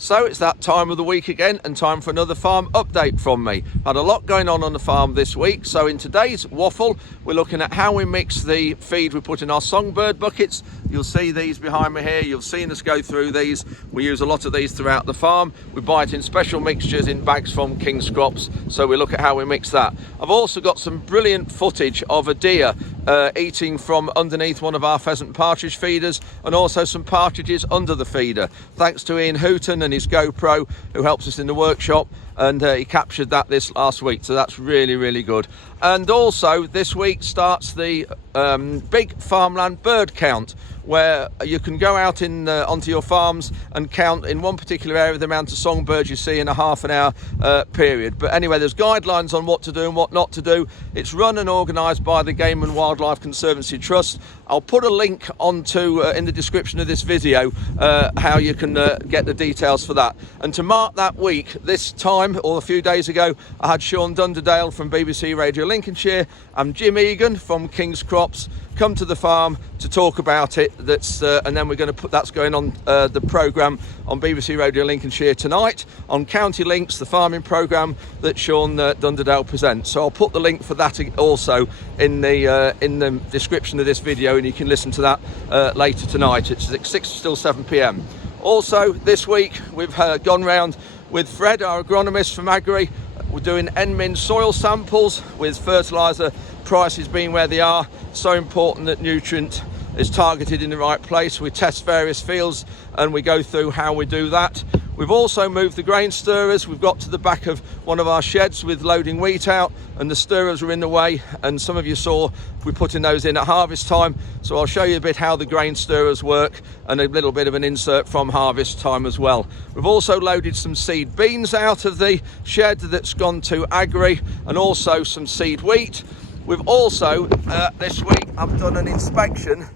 So it's that time of the week again, and time for another farm update from me. Had a lot going on the farm this week. So in today's waffle, we're looking at how we mix the feed we put in our songbird buckets. You'll see these behind me here. You've seen us go through these. We use a lot of these throughout the farm. We buy it in special mixtures in bags from King's Crops. So we look at how we mix that. I've also got some brilliant footage of a deer eating from underneath one of our pheasant partridge feeders, and also some partridges under the feeder. Thanks to Ian Hooton and his GoPro, who helps us in the workshop, and he captured that this last week, so that's really good. And also this week starts the big Farmland bird count, where you can go out in onto your farms and count in one particular area the amount of songbirds you see in a half an hour period. But anyway, there's guidelines on what to do and what not to do. It's run and organised by the Game and Wildlife Conservancy Trust. I'll put a link onto in the description of this video how you can get the details for that. And to mark that week, this time or a few days ago, I had Sean Dunderdale from BBC Radio Lincolnshire and Jim Egan from King's Crops come to the farm to talk about it. That's and then we're going to put that's going on the programme on BBC Radio Lincolnshire tonight on County Links, the farming programme that Sean Dunderdale presents. So I'll put the link for that also in the description of this video, and you can listen to that later tonight. It's 6 till 7 p.m. Also this week we've gone round with Fred, our agronomist from Agri. We're doing NMIN soil samples with fertiliser prices being where they are. So important that nutrient is targeted in the right place. We test various fields and we go through how we do that. We've also moved the grain stirrers. We've got to the back of one of our sheds with loading wheat out, and the stirrers were in the way, and some of you saw we putting those in at harvest time. So I'll show you a bit how the grain stirrers work and a little bit of an insert from harvest time as well. We've also loaded some seed beans out of the shed that's gone to Agri, and also some seed wheat. We've also, this week, I've done an inspection,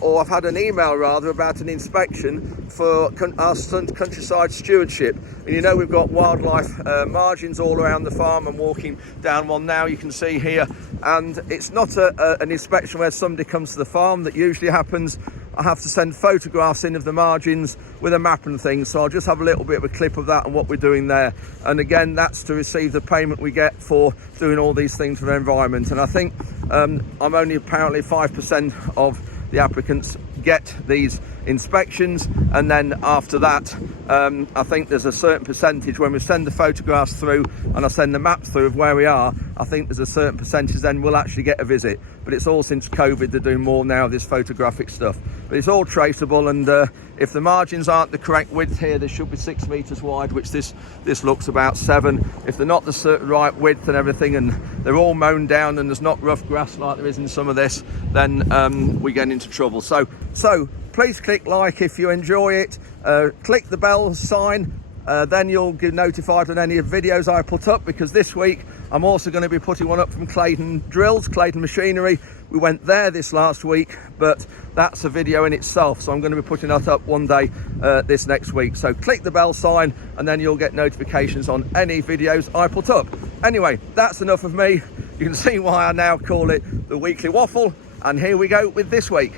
or I've had an email rather, about an inspection for our countryside stewardship. And you know we've got wildlife margins all around the farm. I'm walking down one now, you can see here. And it's not an inspection where somebody comes to the farm. That usually happens. I have to send photographs in of the margins with a map and things, so I'll just have a little bit of a clip of that and what we're doing there. And again, that's to receive the payment we get for doing all these things for the environment. And I think I'm only apparently 5% of the applicants get these inspections, and then after that I think there's a certain percentage when we send the photographs through and I send the maps through of where we are. I think there's a certain percentage then we'll actually get a visit, but it's all since COVID they're doing more now of this photographic stuff. But it's all traceable, and if the margins aren't the correct width here, they should be 6 meters wide, which this looks about 7. If they're not the right width and everything, and they're all mown down and there's not rough grass like there is in some of this, then we get into trouble. So please click like if you enjoy it, click the bell sign, then you'll get notified on any videos I put up, because this week I'm also going to be putting one up from Clayton Machinery. We went there this last week, but that's a video in itself, so I'm going to be putting that up one day this next week. So click the bell sign and then you'll get notifications on any videos I put up. Anyway, that's enough of me. You can see why I now call it the Weekly Waffle, and here we go with this week.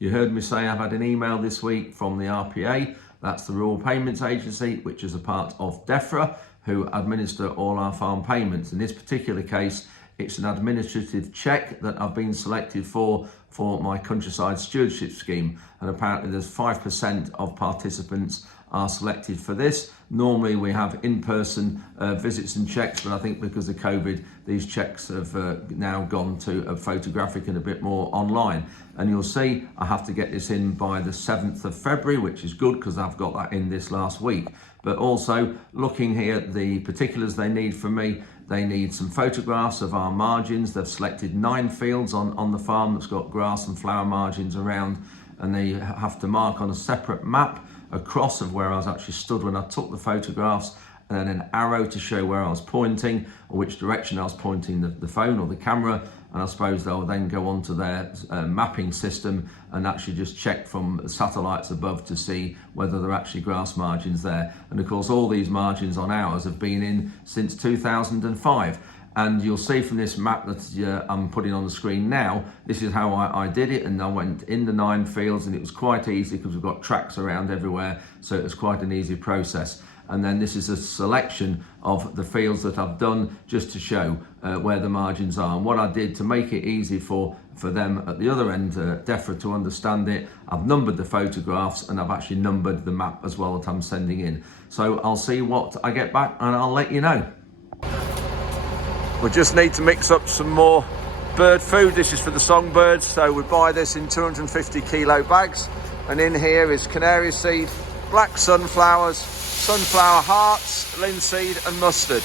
You heard me say I've had an email this week from the RPA, that's the Rural Payments Agency, which is a part of DEFRA, who administer all our farm payments. In this particular case, it's an administrative check that I've been selected for my countryside stewardship scheme, and apparently there's 5% of participants are selected for this. Normally we have in-person visits and checks, but I think because of COVID, these checks have now gone to a photographic and a bit more online. And you'll see I have to get this in by the 7th of February, which is good because I've got that in this last week. But also looking here at the particulars they need from me, they need some photographs of our margins. They've selected 9 fields on the farm that's got grass and flower margins around, and they have to mark on a separate map a cross of where I was actually stood when I took the photographs, and then an arrow to show where I was pointing or which direction I was pointing the phone or the camera. And I suppose they'll then go on to their mapping system and actually just check from satellites above to see whether there are actually grass margins there. And of course, all these margins on ours have been in since 2005. And you'll see from this map that I'm putting on the screen now, this is how I did it. And I went in the 9 fields, and it was quite easy because we've got tracks around everywhere. So it was quite an easy process. And then this is a selection of the fields that I've done just to show where the margins are. And what I did to make it easy for them at the other end, DEFRA, to understand it, I've numbered the photographs, and I've actually numbered the map as well that I'm sending in. So I'll see what I get back, and I'll let you know. We just need to mix up some more bird food. This is for the songbirds, so we buy this in 250 kilo bags, and in here is canary seed, black sunflowers, sunflower hearts, linseed and mustard.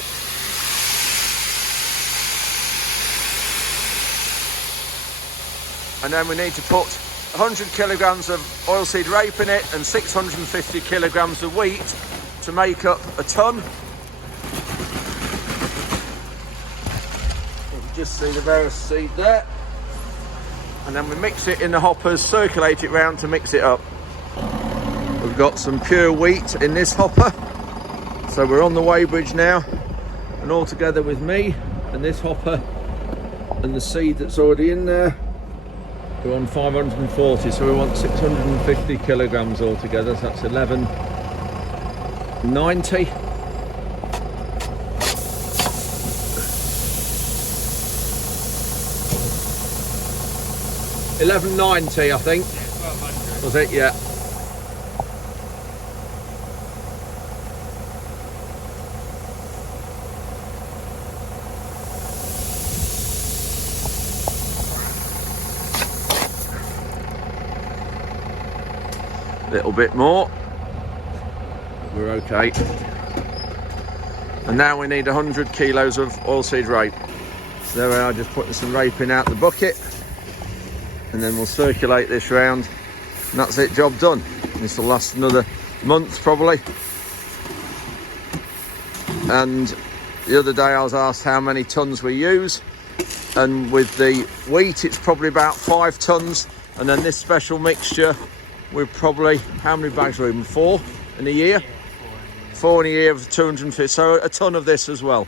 And then we need to put 100 kilograms of oilseed rape in it and 650 kilograms of wheat to make up a ton. You can just see the various seed there. And then we mix it in the hoppers, circulate it round to mix it up. We've got some pure wheat in this hopper. So we're on the weighbridge now, and all together with me and this hopper and the seed that's already in there, we're on 540, so we want 650 kilograms altogether, so that's 1190. $11.90, I think. Was it? Yeah. Little bit more, we're okay. And now we need 100 kilos of oilseed rape. So there we are, just putting some rape in out the bucket, and then we'll circulate this round, and that's it, job done. This will last another month probably. And the other day I was asked how many tons we use, and with the wheat it's probably about 5 tons, and then this special mixture, we're probably, how many bags are we in? 4 in a year? 4 in a year of 250, so a ton of this as well.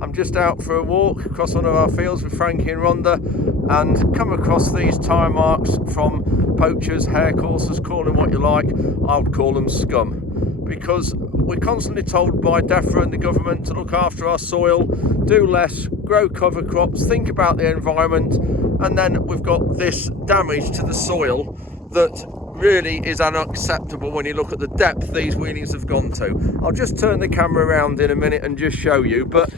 I'm just out for a walk across one of our fields with Frankie and Rhonda, and come across these tyre marks from poachers, hare coursers, call them what you like. I'll call them scum, because we're constantly told by DEFRA and the government to look after our soil, do less, grow cover crops, think about the environment, and then we've got this damage to the soil that really is unacceptable when you look at the depth these wheelings have gone to. I'll just turn the camera around in a minute and just show you, but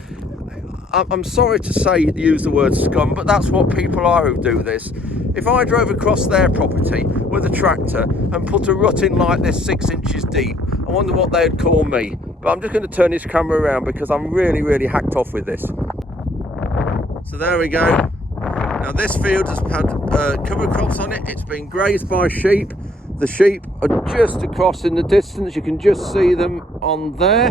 I'm sorry to say, use the word scum, but that's what people are who do this. If I drove across their property with a tractor and put a rut in like this 6 inches deep, I wonder what they'd call me. But I'm just going to turn this camera around because I'm really hacked off with this. So there we go. Now this field has had cover crops on it. It's been grazed by sheep. The sheep are just across in the distance. You can just see them on there.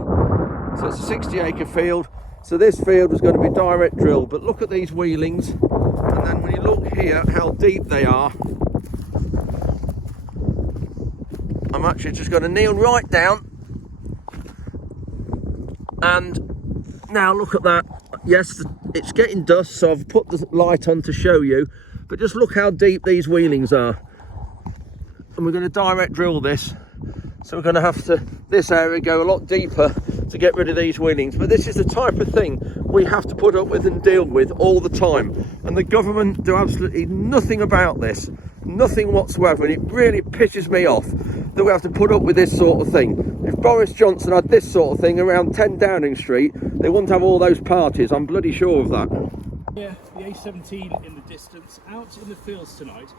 So it's a 60-acre field. So this field was going to be direct drilled, but look at these wheelings, and then when you look here how deep they are, I'm actually just going to kneel right down, and now look at that. Yes, it's getting dusk, so I've put the light on to show you, but just look how deep these wheelings are. And we're going to direct drill this So we're going to have to, this area, go a lot deeper to get rid of these weedings. But this is the type of thing we have to put up with and deal with all the time. And the government do absolutely nothing about this, nothing whatsoever. And it really pisses me off that we have to put up with this sort of thing. If Boris Johnson had this sort of thing around 10 Downing Street, they wouldn't have all those parties. I'm bloody sure of that. Yeah, the A17 in the distance, out in the fields tonight,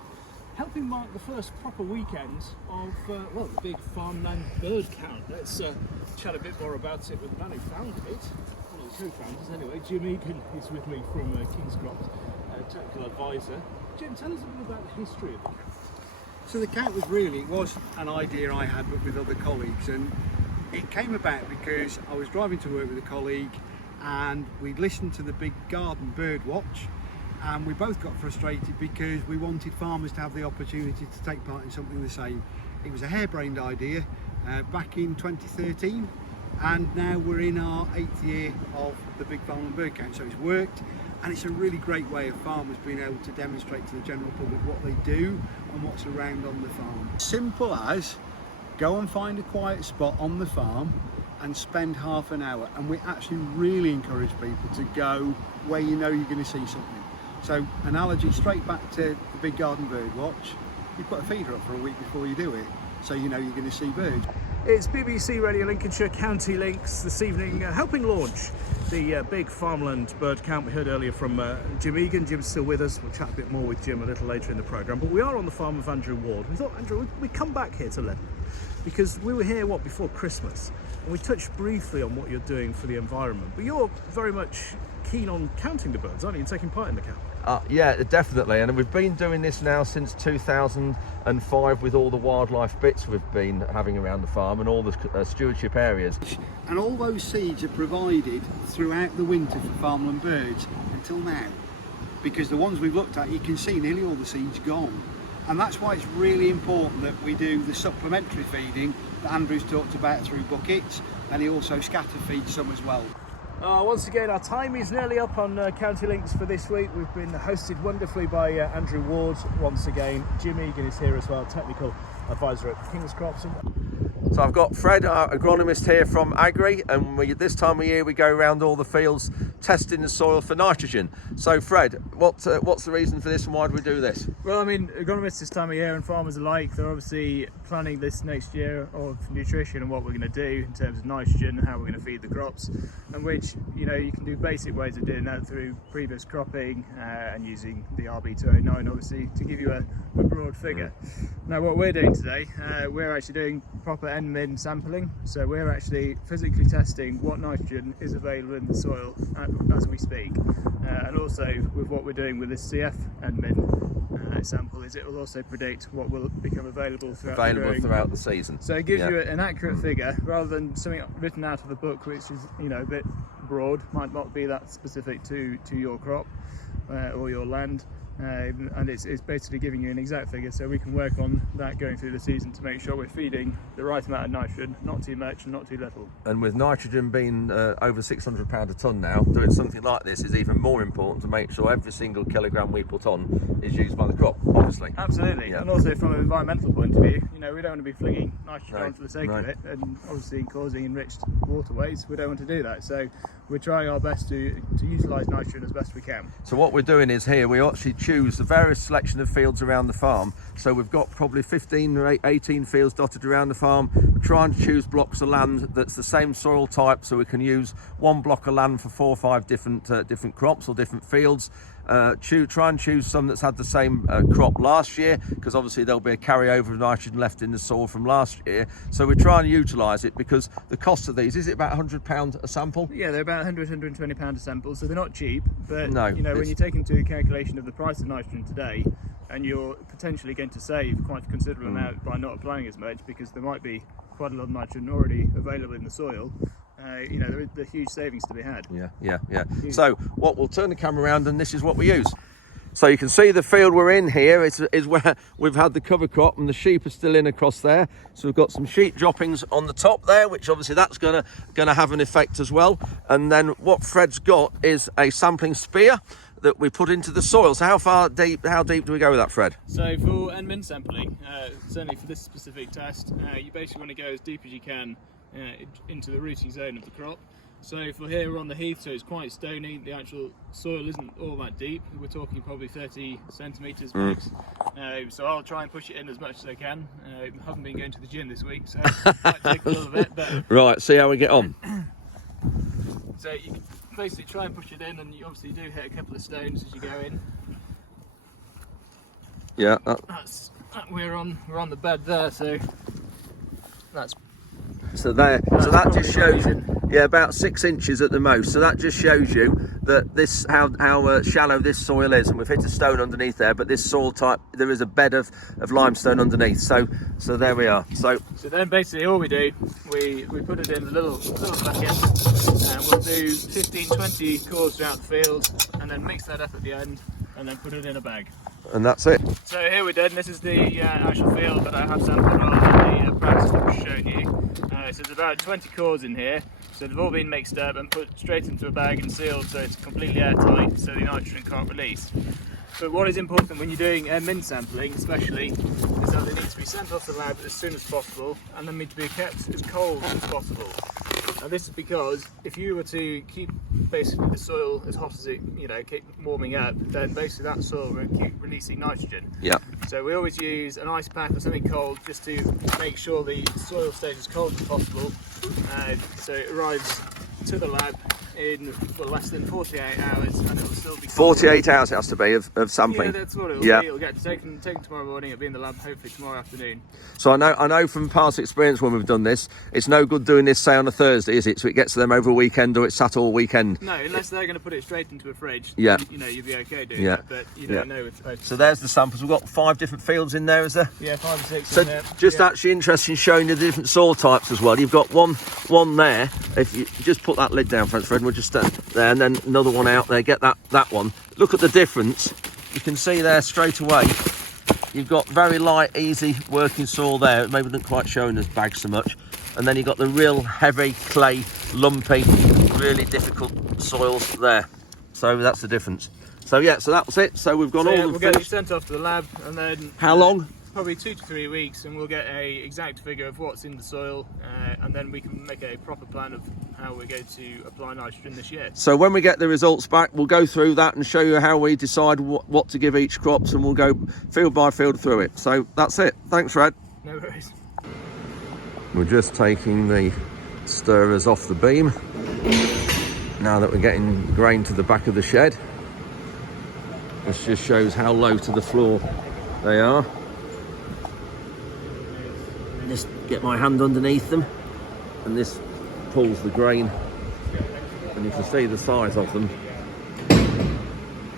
helping mark the first proper weekend of, well, the big Farmland bird count. Let's chat a bit more about it with the man who founded it, one of the co-founders anyway. Jim Egan is with me from King's Crops, technical advisor. Jim, tell us a bit about the history of the count. So the count was an idea I had but with other colleagues, and it came about because I was driving to work with a colleague and we'd listened to the big garden bird watch, and we both got frustrated because we wanted farmers to have the opportunity to take part in something the same. It was a harebrained idea back in 2013, and now we're in our 8th year of the big Farmland bird count. So it's worked, and it's a really great way of farmers being able to demonstrate to the general public what they do and what's around on the farm. Simple as go and find a quiet spot on the farm and spend half an hour, and we actually really encourage people to go where you know you're going to see something. So analogy straight back to the big garden bird watch, you put a feeder up for a week before you do it, so you know you're going to see birds. It's BBC Radio Lincolnshire County Links this evening, helping launch the big Farmland bird count. We heard earlier from Jim Egan. Jim's still with us. We'll chat a bit more with Jim a little later in the programme. But we are on the farm of Andrew Ward. We thought, Andrew, we come back here to Lebanon because we were here, before Christmas, and we touched briefly on what you're doing for the environment. But you're very much keen on counting the birds, aren't you, and taking part in the count? Yeah, definitely, and we've been doing this now since 2005 with all the wildlife bits we've been having around the farm and all the stewardship areas. And all those seeds are provided throughout the winter for farmland birds until now, because the ones we've looked at, you can see nearly all the seeds gone. And that's why it's really important that we do the supplementary feeding that Andrew's talked about through buckets, and he also scatter feeds some as well. Once again, our time is nearly up on County Links for this week. We've been hosted wonderfully by Andrew Ward once again. Jim Egan is here as well, technical advisor at King's Crops. So I've got Fred, our agronomist here from Agri, and this time of year we go around all the fields testing the soil for nitrogen. So Fred, what's the reason for this and why do we do this? Well, I mean, agronomists this time of year and farmers alike, they're obviously planning this next year of nutrition and what we're going to do in terms of nitrogen, how we're going to feed the crops, and which, you know, you can do basic ways of doing that through previous cropping and using the RB209 obviously to give you a broad figure. Now what we're doing today, we're actually doing proper N-min sampling, so we're actually physically testing what nitrogen is available in the soil as we speak, and also with what we're doing with this CF N-min sample is it will also predict what will become available throughout the season. So it gives you an accurate figure rather than something written out of the book which is, you know, a bit broad, might not be that specific to your crop or your land. And it's basically giving you an exact figure so we can work on that going through the season to make sure we're feeding the right amount of nitrogen, not too much and not too little. And with nitrogen being over £600 a tonne now, doing something like this is even more important to make sure every single kilogram we put on is used by the crop, obviously. Absolutely, yeah. And also from an environmental point of view, you know, we don't want to be flinging nitrogen on for the sake of it and obviously causing enriched waterways. We don't want to do that, so we're trying our best to utilise nitrogen as best we can. So what we're doing is here we actually choose the various selection of fields around the farm. So we've got probably 15 or 18 fields dotted around the farm. We're trying to choose blocks of land that's the same soil type, so we can use one block of land for 4 or 5 different crops or different fields. Try and choose some that's had the same crop last year, because obviously there'll be a carryover of nitrogen left in the soil from last year. So we're trying to utilise it, because the cost of these, is it about £100 a sample? Yeah, they're about £100, £120 a sample, so they're not cheap, but no, you know, when you take into calculation of the price of nitrogen today, and you're potentially going to save quite a considerable amount by not applying as much, because there might be quite a lot of nitrogen already available in the soil. You know, there are huge savings to be had. Yeah. So we'll turn the camera around and this is what we use. So you can see the field we're in here is where we've had the cover crop and the sheep are still in across there. So we've got some sheep droppings on the top there, which obviously that's gonna have an effect as well. And then what Fred's got is a sampling spear that we put into the soil. So how deep do we go with that, Fred? So for end-min sampling, certainly for this specific test, you basically want to go as deep as you can into the rooting zone of the crop. So for here we're on the heath, so it's quite stony. The actual soil isn't all that deep. We're talking probably 30 centimetres max. So I'll try and push it in as much as I can. I haven't been going to the gym this week, so it might take a little bit. But Right, see how we get on. so you can basically try and push it in, and you obviously do hit a couple of stones as you go in. Yeah. We're on the bed there, so that's. So that just shows, yeah, about 6 inches at the most. So that just shows you that this how shallow this soil is, and we've hit a stone underneath there. But this soil type, there is a bed of limestone underneath. So there we are. So then basically all we do, we put it in a little bucket, and we'll do 15-20 cores throughout the field, and then mix that up at the end, and then put it in a bag. And that's it. So here we're done. This is the actual field that I have sampled on the practice that was showing you. So there's about 20 cores in here. So they've all been mixed up and put straight into a bag and sealed, so it's completely airtight, so the nitrogen can't release. But what is important when you're doing min sampling, especially, is that they need to be sent off the lab as soon as possible, and they need to be kept as cold as possible. And this is because if you were to keep basically the soil as hot as it, keep warming up, then basically that soil will keep releasing nitrogen. Yeah. So we always use an ice pack or something cold just to make sure the soil stays as cold as possible. So it arrives to the lab in less than 48 hours, and it will still be 48 hours it has to be of sampling. Yeah, that's what it'll be. It'll get taken tomorrow morning. It'll be in the lab hopefully tomorrow afternoon. So I know from past experience when we've done this, it's no good doing this say on a Thursday, is it? So it gets to them over a weekend, or it's sat all weekend. No, unless they're going to put it straight into a fridge. Yeah. You'll be okay doing that, but you don't know it's supposed to. So there's the samples. We've got 5 different fields in there, is there? Yeah, 5 or 6 So in there. just actually interesting showing you the different soil types as well. You've got one there. If you just put that lid down, Fred, we'll just stand there, and then another one out there. Get that one. Look at the difference. You can see there straight away. You've got very light, easy working soil there. Maybe not quite showing this bag so much. And then you've got the real heavy, clay, lumpy, really difficult soils there. So that's the difference. So yeah, so that was it. So we've got all the we'll get it sent off to the lab, and then how long? Probably 2 to 3 weeks, and we'll get a exact figure of what's in the soil, and then we can make a proper plan of how we're going to apply nitrogen this year. So when we get the results back, we'll go through that and show you how we decide what to give each crops, and we'll go field by field through it. So that's it. Thanks, Fred. No worries. We're just taking the stirrers off the beam now that we're getting grain to the back of the shed. This just shows how low to the floor they are. Just get my hand underneath them, and this pulls the grain, and you can see the size of them.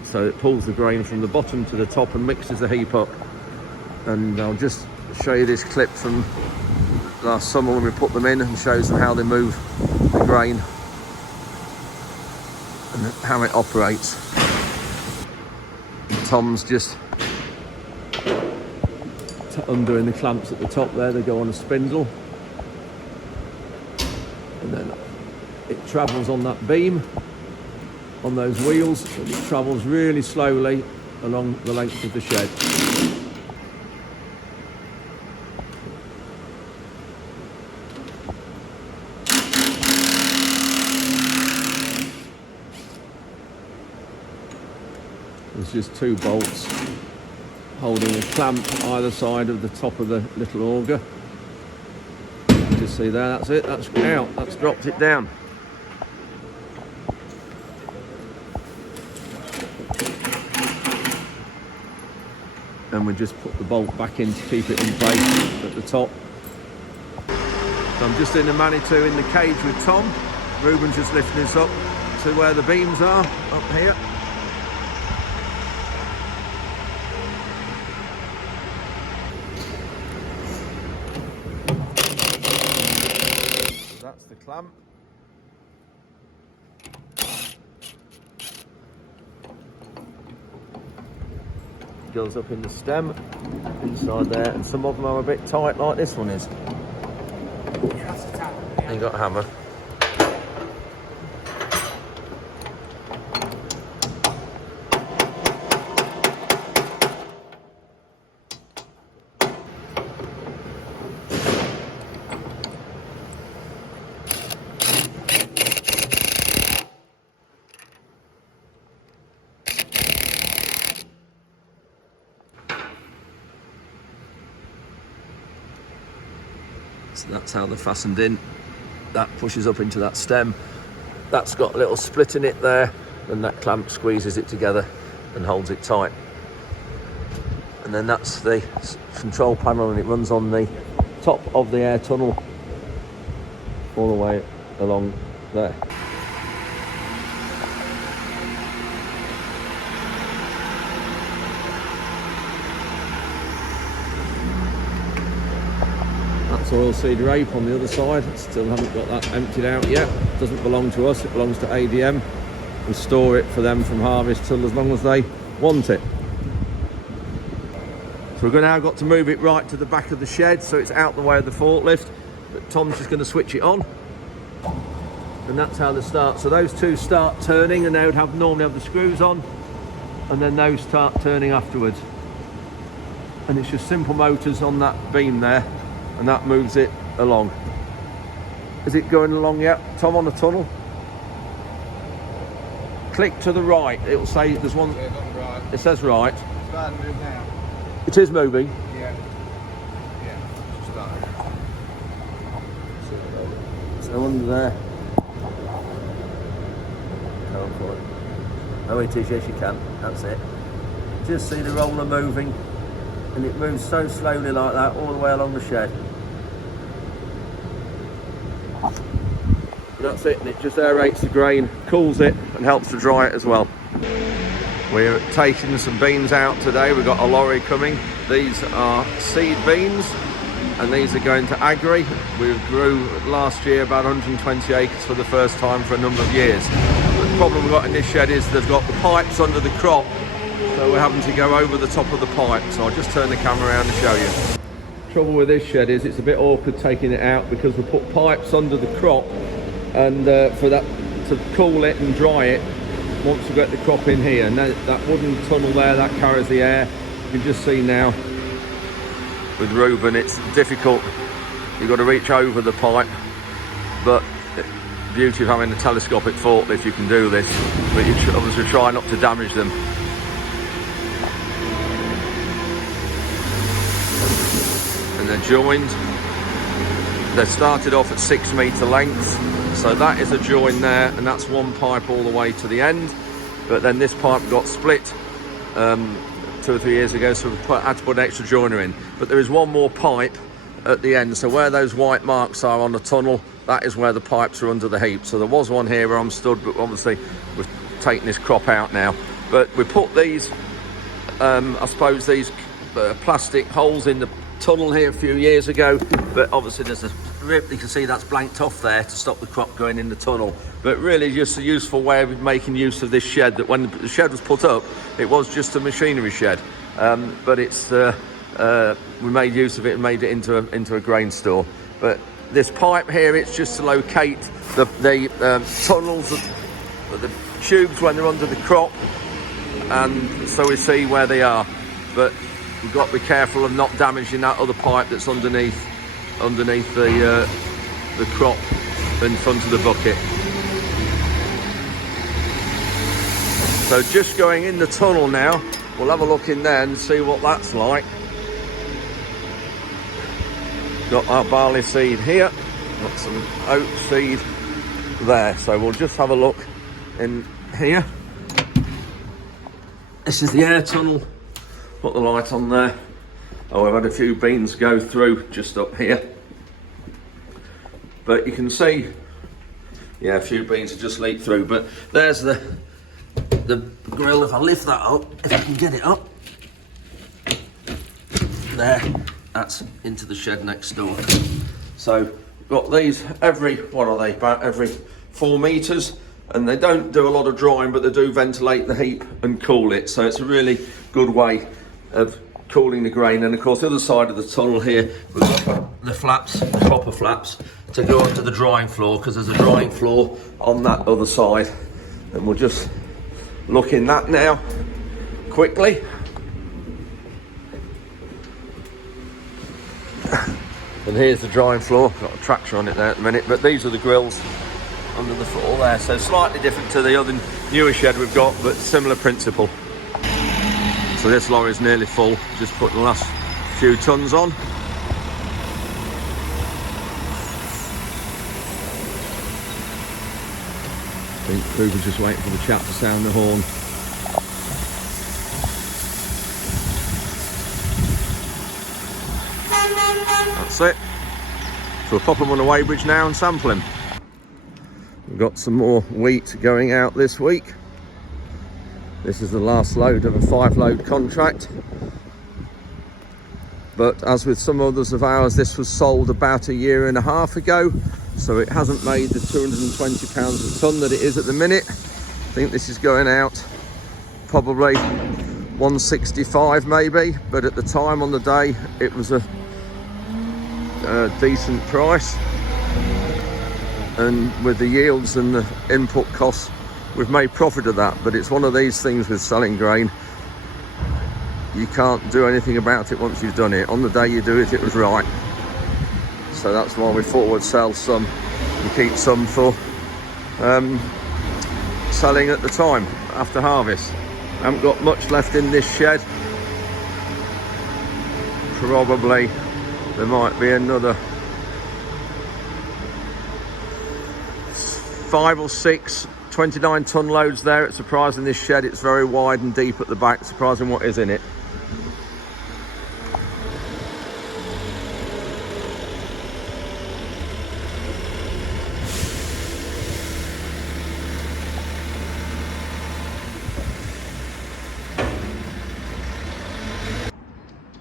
So it pulls the grain from the bottom to the top and mixes the heap up. And I'll just show you this clip from last summer when we put them in, and shows them how they move the grain and how it operates. Tom's just undoing the clamps at the top there. They go on a spindle, and then it travels on that beam on those wheels, and it travels really slowly along the length of the shed. There's just 2 bolts holding a clamp either side of the top of the little auger. Just see there, that's it, that's out, that's dropped it down. And we just put the bolt back in to keep it in place at the top. So I'm just in the Manitou in the cage with Tom. Ruben's just lifting us up to where the beams are, up here. That's the clamp. Goes up in the stem, inside there, and some of them are a bit tight like this one is. And you got a hammer. So that's how they're fastened in. That pushes up into that stem. That's got a little split in it there, and that clamp squeezes it together and holds it tight. And then that's the control panel, and it runs on the top of the air tunnel all the way along there. That's oilseed rape on the other side. Still haven't got that emptied out yet. Doesn't belong to us, it belongs to ADM. We store it for them from harvest till as long as they want it. So we've now got to move it right to the back of the shed so it's out the way of the forklift. But Tom's just going to switch it on. And that's how they start. So those two start turning, and they would normally have the screws on, and then those start turning afterwards. And it's just simple motors on that beam there, and that moves it along. Is it going along yet, Tom, on the tunnel? Click to the right. It'll say there's one. Yeah, it's on the right. It says right. It's starting to move now. It is moving. Yeah. Yeah. It's starting. So under there. Go for it. Oh, it is. Yes, you can. That's it. Just see the roller moving, and it moves so slowly like that all the way along the shed. And that's it, and it just aerates the grain, cools it, and helps to dry it as well. We're taking some beans out today. We've got a lorry coming. These are seed beans, and these are going to agri. We grew last year about 120 acres for the first time for a number of years. The problem we've got in this shed is they've got the pipes under the crop, so we're having to go over the top of the pipe. So I'll just turn the camera around and show you. The trouble with this shed is it's a bit awkward taking it out because we put pipes under the crop, and for that to cool it and dry it once we get the crop in here. And that wooden tunnel there, that carries the air. You can just see now with Reuben it's difficult. You've got to reach over the pipe, but the beauty of having a telescopic forklift, you can do this, but you obviously try not to damage them. And they're joined. They started off at 6 metre lengths, so that is a join there, and that's one pipe all the way to the end. But then this pipe got split 2 or 3 years ago, so we had to put an extra joiner in. But there is one more pipe at the end, so where those white marks are on the tunnel, that is where the pipes are under the heap. So there was one here where I'm stood, but obviously we've taken this crop out now. But we put these, I suppose these plastic holes in the tunnel here a few years ago, but obviously there's a rip, you can see that's blanked off there to stop the crop going in the tunnel. But really just a useful way of making use of this shed, that when the shed was put up it was just a machinery shed, but it's we made use of it and made it into a grain store. But this pipe here, it's just to locate the tunnels, the tubes when they're under the crop, and so we see where they are. But we've got to be careful of not damaging that other pipe that's underneath the crop in front of the bucket. So just going in the tunnel now, we'll have a look in there and see what that's like. Got our barley seed here, got some oat seed there, so we'll just have a look in here. This is the air tunnel. Put the light on there. Oh, I've had a few beans go through just up here, but you can see, yeah, a few beans have just leaked through. But there's the grill. If I lift that up, if I can get it up there, that's into the shed next door. So we've got these what are they, about every 4 meters, and they don't do a lot of drying, but they do ventilate the heap and cool it. So it's a really good way of cooling the grain. And of course the other side of the tunnel here, we've got the flaps, the copper flaps, to go onto the drying floor, because there's a drying floor on that other side. And we'll just look in that now quickly. And here's the drying floor. Got a tractor on it there at the minute, but these are the grills under the floor there. So slightly different to the other newer shed we've got, but similar principle. So this lorry's nearly full, just put the last few tons on. think Cooper's just waiting for the chap to sound the horn. That's it. So we'll pop them on the weighbridge now and sample him. We've got some more wheat going out this week. This is the last load of a 5-load contract. But as with some others of ours, this was sold about a year and a half ago, so it hasn't made the £220 a tonne that it is at the minute. I think this is going out probably 165 maybe, but at the time on the day it was a decent price, and with the yields and the input costs we've made profit of that. But it's one of these things with selling grain, you can't do anything about it once you've done it. On the day you do it, it was right. So that's why we thought we'd sell some and keep some for selling at the time after harvest. I haven't got much left in this shed. Probably there might be another 5 or 6 29-tonne loads there. It's surprising this shed, it's very wide and deep at the back. Surprising what is in it.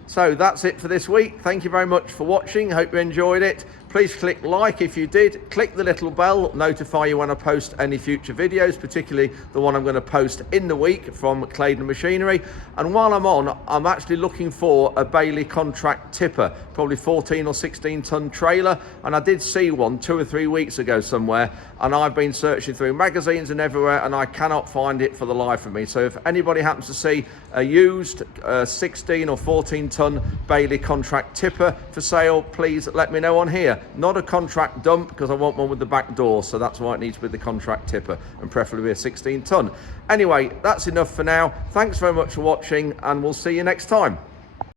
So that's it for this week. Thank you very much for watching. Hope you enjoyed it. Please click like if you did. Click the little bell, notify you when I post any future videos, particularly the one I'm going to post in the week from Claydon Machinery. And while I'm on, I'm actually looking for a Bailey contract tipper, probably 14 or 16 tonne trailer. And I did see one 2 or 3 weeks ago somewhere, and I've been searching through magazines and everywhere, and I cannot find it for the life of me. So if anybody happens to see a used 16 or 14 tonne Bailey contract tipper for sale, please let me know on here. Not a contract dump, because I want one with the back door, so that's why it needs to be the contract tipper, and preferably a 16 tonne. Anyway, that's enough for now. Thanks very much for watching, and we'll see you next time.